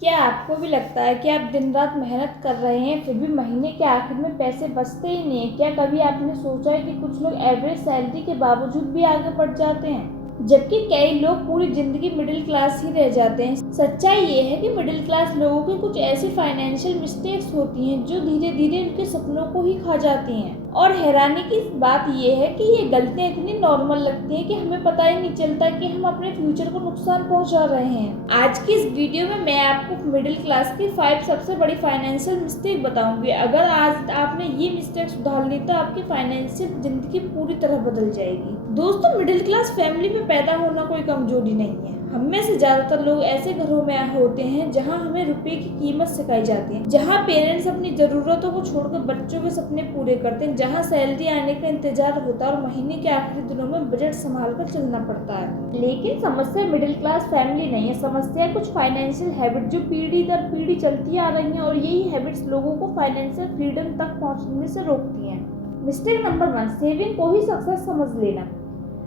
क्या आपको भी लगता है कि आप दिन रात मेहनत कर रहे हैं फिर भी महीने के आखिर में पैसे बचते ही नहीं है? क्या कभी आपने सोचा है कि कुछ लोग एवरेज सैलरी के बावजूद भी आगे बढ़ जाते हैं, जबकि कई लोग पूरी जिंदगी मिडिल क्लास ही रह जाते हैं? सच्चाई ये है कि मिडिल क्लास लोगों की कुछ ऐसी फाइनेंशियल मिस्टेक्स होती हैं जो धीरे धीरे उनके सपनों को ही खा जाती हैं। और हैरानी की बात यह है कि ये गलतियां इतनी नॉर्मल लगती हैं कि हमें पता ही नहीं चलता कि हम अपने फ्यूचर को नुकसान पहुंचा रहे हैं। आज की इस वीडियो में मैं आपको मिडिल क्लास की 5 सबसे बड़ी फाइनेंशियल मिस्टेक बताऊंगी। अगर आज आपने ये मिस्टेक सुधार ली तो आपकी फाइनेंशियल जिंदगी पूरी तरह बदल जाएगी। दोस्तों, मिडिल क्लास फैमिली में पैदा होना कोई कमजोरी नहीं है। हम में से ज्यादातर लोग ऐसे घरों में होते हैं जहां हमें रुपए की कीमत सिखाई जाती है, जहां पेरेंट्स अपनी जरूरतों को छोड़कर बच्चों के सपने पूरे करते हैं, जहां सैलरी आने का इंतजार होता है और महीने के आखिरी दिनों में बजट संभाल कर चलना पड़ता है। लेकिन समस्या मिडिल क्लास फैमिली नहीं है, समस्या है कुछ फाइनेंशियल हैबिट जो पीढ़ी दर पीढ़ी चलती आ रही हैं और यही हैबिट्स लोगों को फाइनेंशियल फ्रीडम तक पहुंचने से रोकती हैं। मिस्टेक नंबर 1, सेविंग को ही सक्सेस समझ लेना।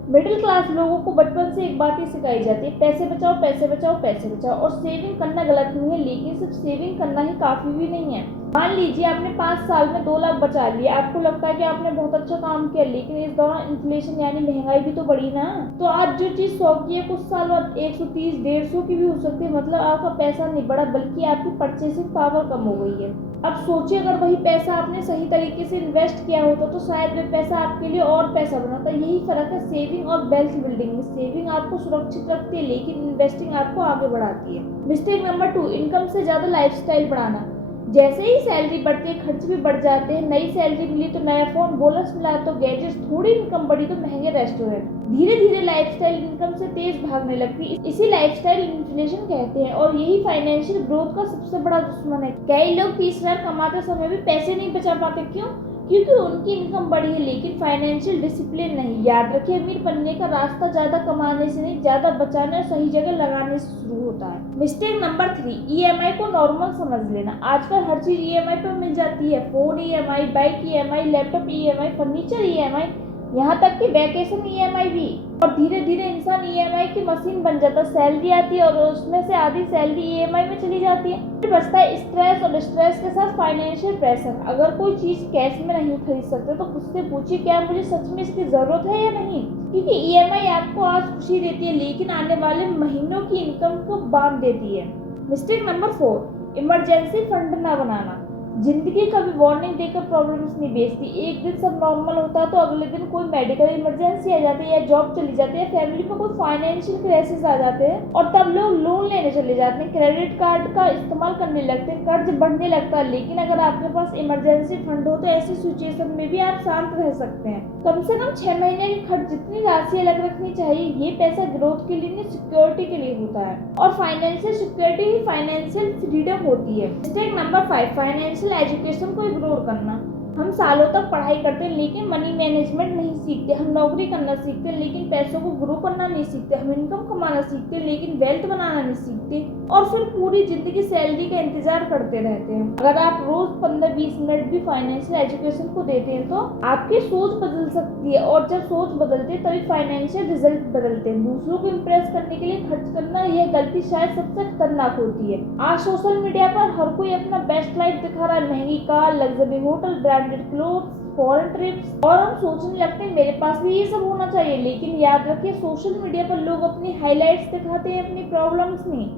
मिडिल क्लास लोगों को बचपन से एक बात ही सिखाई जाती है, पैसे बचाओ पैसे बचाओ पैसे बचाओ। और सेविंग करना गलत नहीं है, लेकिन सिर्फ सेविंग करना ही काफी भी नहीं है। मान लीजिए आपने 5 साल में 2 लाख बचा लिए, आपको लगता है कि आपने बहुत अच्छा काम किया, लेकिन इस दौरान इन्फ्लेशन यानी महंगाई भी तो बढ़ी ना। तो आज जो चीज 100 की है कुछ साल बाद 130 150 की भी हो सकती है। मतलब आपका पैसा नहीं बढ़ा बल्कि आपकी परचेसिंग पावर कम हो गई है। अब सोचिए, अगर वही पैसा आपने सही तरीके से इन्वेस्ट किया होता तो शायद वह पैसा आपके लिए और पैसा बनाता। यही फर्क है सेविंग और वेल्थ बिल्डिंग में। सेविंग आपको सुरक्षित रखती है लेकिन इन्वेस्टिंग आपको आगे बढ़ाती है। मिस्टेक नंबर 2, इनकम से ज्यादा लाइफस्टाइल बढ़ाना। जैसे ही सैलरी बढ़ती है खर्च भी बढ़ जाते हैं। नई सैलरी मिली तो नया फोन, बोनस मिला तो गैजेट्स, थोड़ी इनकम बढ़ी तो महंगे रेस्टोरेंट। धीरे धीरे लाइफस्टाइल इनकम से तेज भागने लगती है। इसी लाइफस्टाइल इन्फ्लेशन कहते हैं और यही फाइनेंशियल ग्रोथ का सबसे बड़ा दुश्मन है। कई लोग 30,000 कमाते समय भी पैसे नहीं बचा पाते। क्यों? क्योंकि उनकी इनकम बढ़ी है लेकिन फाइनेंशियल डिसिप्लिन नहीं। याद रखिए, अमीर बनने का रास्ता ज्यादा कमाने से नहीं, ज्यादा बचाने और सही जगह लगाने से शुरू होता है। मिस्टेक नंबर 3, ईएमआई को नॉर्मल समझ लेना। आजकल हर चीज ईएमआई पर मिल जाती है। Phone EMI, bike EMI, laptop EMI, furniture EMI, यहाँ तक कि वैकेशन ईएमआई भी। और धीरे धीरे इंसान ईएमआई की मशीन बन जाता है। सैलरी आती है और उसमें से आधी सैलरी ईएमआई में चली जाती है। फिर बचता है स्ट्रेस, और स्ट्रेस के साथ फाइनेंशियल प्रेशर। अगर कोई चीज कैश में नहीं खरीद सकते तो खुद से पूछिए, क्या मुझे सच में इसकी जरूरत है या नहीं? क्योंकि ईएमआई आपको आज खुशी देती है लेकिन आने वाले महीनों की इनकम को बांध देती है। मिस्टेक नंबर 4, इमरजेंसी फंड ना बनाना। जिंदगी कभी वार्निंग देकर प्रॉब्लम्स नहीं बेचती। एक दिन सब नॉर्मल होता है तो अगले दिन कोई मेडिकल इमरजेंसी आ जाती है, या जॉब चली जाती है, फैमिली में कोई फाइनेंशियल क्राइसिस आ जाते हैं और तब लोग लोन लेने चले जाते हैं, क्रेडिट कार्ड का इस्तेमाल करने लगते हैं, कर्ज बढ़ने लगता है। लेकिन अगर आपके पास इमरजेंसी फंड हो तो ऐसी सिचुएशन में भी आप शांत रह सकते हैं। कम से कम 6 महीने के खर्च जितनी राशि अलग रखनी चाहिए। ये पैसा ग्रोथ के लिए नहीं, सिक्योरिटी के लिए होता है। और फाइनेंशियल सिक्योरिटी ही फाइनेंशियल फ्रीडम होती है। मिस्टेक नंबर 5, फाइनेंशियल एजुकेशन को इग्नोर करना। हम सालों तक पढ़ाई करते हैं लेकिन मनी मैनेजमेंट नहीं सीखते। हम नौकरी करना सीखते हैं लेकिन पैसों को ग्रो करना नहीं सीखते। हम इनकम कमाना सीखते हैं लेकिन वेल्थ बनाना नहीं सीखते। और फिर पूरी जिंदगी सैलरी का इंतजार करते रहते हैं। अगर आप रोज 15-20 मिनट भी फाइनेंशियल एजुकेशन को देते हैं तो आपकी सोच बदल सकती है। और जब सोच बदलते हैं तभी फाइनेंशियल रिजल्ट बदलते हैं। दूसरों को इम्प्रेस करने के लिए खर्च करना, यह गलती शायद सबसे खतरनाक होती है। आज सोशल मीडिया पर हर कोई अपना बेस्ट लाइफ दिखा रहा है, महंगी car, luxury hotel, branded clothes, foreign trips, और हम सोचने लगते हैं मेरे पास भी ये सब होना चाहिए। लेकिन याद रखिए, सोशल मीडिया पर लोग अपनी हाइलाइट्स दिखाते हैं, अपनी प्रॉब्लम्स नहीं।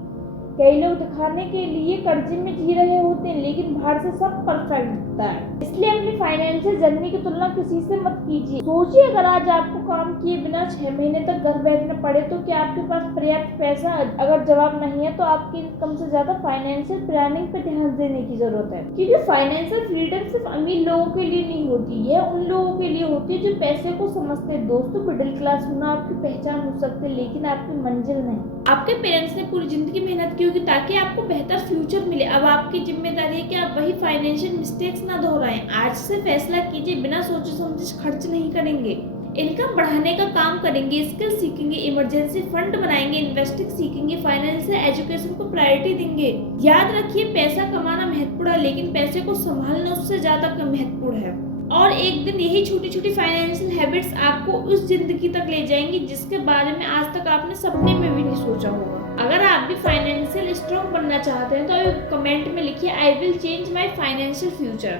कई लोग दिखाने के लिए कर्जे में जी रहे होते हैं लेकिन बाहर से सब परफेक्ट दिखता है। इसलिए अपनी फाइनेंशियल जर्नी की तुलना किसी से मत कीजिए। सोचिए, अगर आज आपको काम किए बिना 6 महीने तक घर बैठना पड़े तो क्या आपके पास पर्याप्त पैसा? अगर जवाब नहीं है तो आपकी इनकम से ज्यादा फाइनेंशियल प्लानिंग पे ध्यान देने की जरूरत है। क्योंकि फाइनेंशियल फ्रीडम सिर्फ अमीर लोगों के लिए नहीं होती, यह उन लोगों के लिए होती है जो पैसे को समझते हैं। दोस्तों, मिडिल क्लास होना आपकी पहचान हो सकती है लेकिन आपकी मंजिल नहीं। आपके पेरेंट्स ने पूरी जिंदगी मेहनत की होगी ताकि आपको बेहतर फ्यूचर मिले। अब आपकी जिम्मेदारी है कि आप वही फाइनेंशियल मिस्टेक्स ना दोहराएं। आज से फैसला कीजिए, बिना सोचे समझे खर्च नहीं करेंगे, इनकम बढ़ाने का काम करेंगे, स्किल सीखेंगे, इमरजेंसी फंड बनाएंगे, इन्वेस्टिंग सीखेंगे, फाइनेंशियल एजुकेशन को प्रायोरिटी देंगे। याद रखिए, पैसा कमाना महत्वपूर्ण है लेकिन पैसे को संभालना उससे ज्यादा महत्वपूर्ण है। और एक दिन यही छोटी छोटी फाइनेंशियल हैबिट्स आपको उस जिंदगी तक ले जाएंगी जिसके बारे में आज तक आपने सपने में भी नहीं सोचा होगा। अगर आप भी फाइनेंशियल स्ट्रॉन्ग बनना चाहते हैं तो कमेंट में लिखिए I will change my financial future.